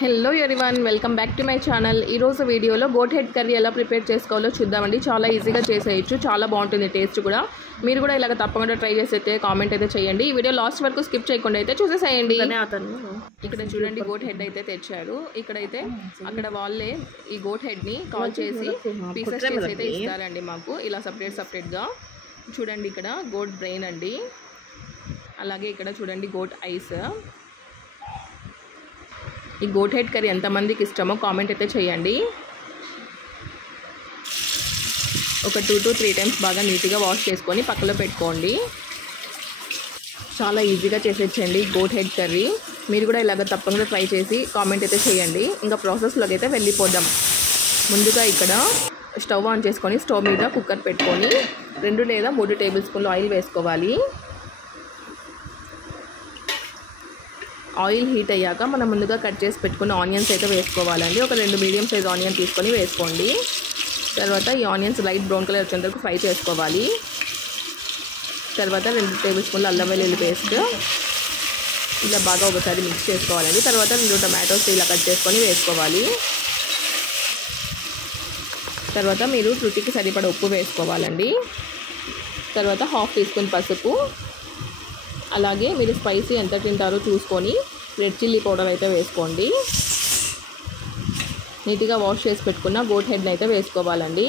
Hello everyone, welcome back to my channel. ఈరోజు వీడియోలో goat head curry ఎలా prepare చేసుకోవాలో చూద్దామండి. చాలా ఈజీగా చేసేయచ్చు, చాలా బాగుంటుంది టేస్ట్ కూడా. మీరు కూడా ఇలాగ తప్పకుండా ట్రై చేసి అయితే కామెంట్ అయితే చేయండి. ఈ వీడియో లాస్ట్ వరకు స్కిప్ చేయకుండా అయితే చూసేసేయండి. ఇక్కడ చూడండి, గోట్ హెడ్ అయితే తెచ్చారు. ఇక్కడైతే అక్కడ వాళ్ళే ఈ గోట్ హెడ్ని కాల్ చేసి పీసెస్ చేసి అయితే ఇస్తారండి మాకు, ఇలా సపరేట్గా. చూడండి, ఇక్కడ గోట్ బ్రెయిన్ అండి, అలాగే ఇక్కడ చూడండి గోట్ ఐస్. ఈ గోట్ హెడ్ కర్రీ ఎంతమందికి ఇష్టమో కామెంట్ అయితే చేయండి. ఒక 2 to 3 టైమ్స్ బాగా నీట్గా వాష్ చేసుకొని పక్కలో పెట్టుకోండి. చాలా ఈజీగా చేసేచ్చండి గోట్ హెడ్ కర్రీ. మీరు కూడా ఇలాగ తప్పకుండా ట్రై చేసి కామెంట్ అయితే చేయండి. ఇంకా ప్రాసెస్లోకి అయితే వెళ్ళిపోదాం. ముందుగా ఇక్కడ స్టవ్ ఆన్ చేసుకొని స్టవ్ మీద కుక్కర్ పెట్టుకొని 2 లేదా 3 టేబుల్ స్పూన్లు ఆయిల్ వేసుకోవాలి. ఆయిల్ హీట్ అయ్యాక మనం ముందుగా కట్ చేసి పెట్టుకున్న ఆనియన్స్ అయితే వేసుకోవాలండి. ఒక 2 మీడియం సైజ్ ఆనియన్ తీసుకొని వేసుకోండి. తర్వాత ఈ ఆనియన్స్ లైట్ బ్రౌన్ కలర్ వచ్చేంత వరకు ఫ్రై చేసుకోవాలి. తర్వాత 2 టేబుల్ స్పూన్లు అల్లం వెల్లుల్లి పేస్ట్ ఇలా బాగా ఒకసారి మిక్స్ చేసుకోవాలండి. తర్వాత 2 టమాటోస్ ఇలా కట్ చేసుకొని వేసుకోవాలి. తర్వాత మీరు రుచికి సరిపడ ఉప్పు వేసుకోవాలండి. తర్వాత 1/2 టీ స్పూన్ పసుపు, అలాగే మీరు స్పైసీ ఎంత తింటారో చూసుకొని రెడ్ చిల్లీ పౌడర్ అయితే వేసుకోండి. నీట్గా వాష్ చేసి పెట్టుకున్న గోట్ హెడ్ని అయితే వేసుకోవాలండి.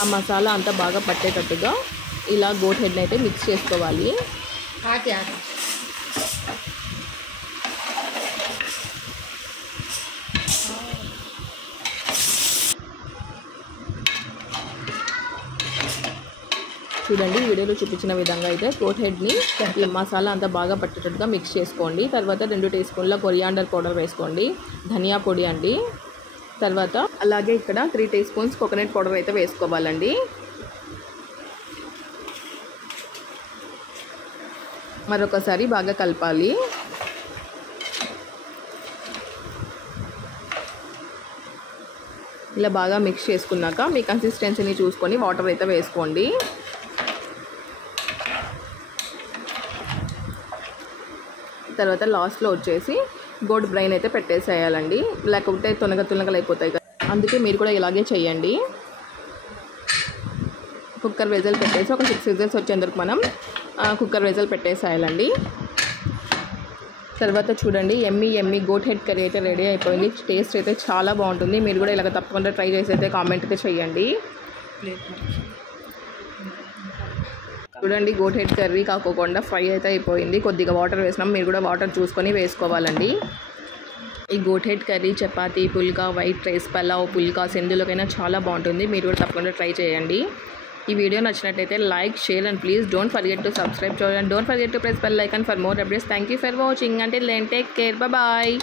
ఆ మసాలా అంతా బాగా పట్టేటట్టుగా ఇలా గోట్ హెడ్ని అయితే మిక్స్ చేసుకోవాలి. చూడండి, వీడియోలో చూపించిన విధంగా అయితే గోట్ హెడ్ని మసాలా అంతా బాగా పట్టేటట్టుగా మిక్స్ చేసుకోండి. తర్వాత 2 టీ స్పూన్ల కొరియాండర్ పౌడర్ వేసుకోండి, ధనియా పొడి అండి. తర్వాత అలాగే ఇక్కడ 3 టీ స్పూన్స్ కోకోనట్ పౌడర్ అయితే వేసుకోవాలండి. మరొకసారి బాగా కలపాలి. ఇలా బాగా మిక్స్ చేసుకున్నాక మీ కన్సిస్టెన్సీని చూసుకొని వాటర్ అయితే వేసుకోండి. తర్వాత లాస్ట్లో వచ్చేసి గోట్ బ్రెయిన్ అయితే పెట్టేసేయాలండి, లేకపోతే తొనగలు అయిపోతాయి కదా. అందుకే మీరు కూడా ఇలాగే చేయండి. కుక్కర్ వెజల్ పెట్టేసి ఒక 6 విజిల్స్ వచ్చేందుకు మనం కుక్కర్ వెజల్ పెట్టేసేయాలండి. తర్వాత చూడండి, ఎమ్మి గోట్ హెడ్ కర్రీ అయితే రెడీ అయిపోయింది. టేస్ట్ అయితే చాలా బాగుంటుంది. మీరు కూడా ఇలాగ తప్పకుండా ట్రై చేసి అయితే కామెంట్ అయితే చేయండి. చూడండి, గోట్ హెడ్ కర్రీ కాకోకుండా ఫ్రై అయితే అయిపోయింది. కొద్దిగా వాటర్ వేసినాం, మీరు కూడా వాటర్ చూసుకొని వేసుకోవాలండి. ఈ గోట్ హెడ్ కర్రీ చపాతీ, పుల్కా, వైట్ రైస్, పలావ్, పుల్కాస్ ఎందులోకైనా చాలా బాగుంటుంది. మీరు కూడా తప్పకుండా ట్రై చేయండి. ఈ వీడియో నచ్చినట్టయితే like, share and please don't forget to subscribe and don't forget to press bell icon for more updates. Thank you for watching. Until then, take care. Bye bye.